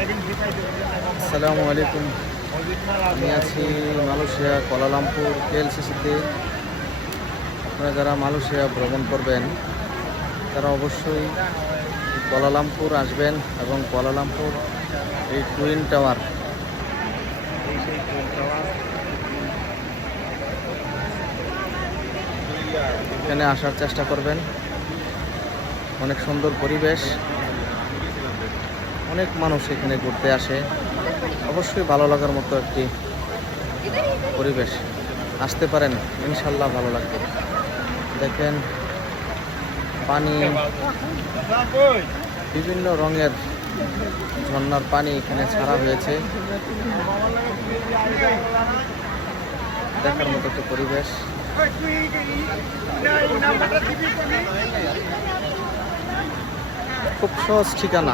আসসালামু আলাইকুম। আমি আছি মালয়েশিয়া কুয়ালালামপুর কেএলসিসিতে। আপনারা যারা মালয়েশিয়া ভ্রমণ করবেন তারা অবশ্যই কুয়ালালামপুর আসবেন এবং কুয়ালালামপুর এই টুইন টাওয়ার, এখানে আসার চেষ্টা করবেন। অনেক সুন্দর পরিবেশ, অনেক মানুষ এখানে ঘুরতে আসে। অবশ্যই ভালো লাগার মতো একটি পরিবেশ, আসতে পারেন, ইনশাল্লাহ ভালো লাগবে। দেখেন পানি, বিভিন্ন রঙের ঝর্ণার পানি এখানে ছাড়া হয়েছে। দেখার মতো একটি পরিবেশ। খুব সহজ ঠিকানা।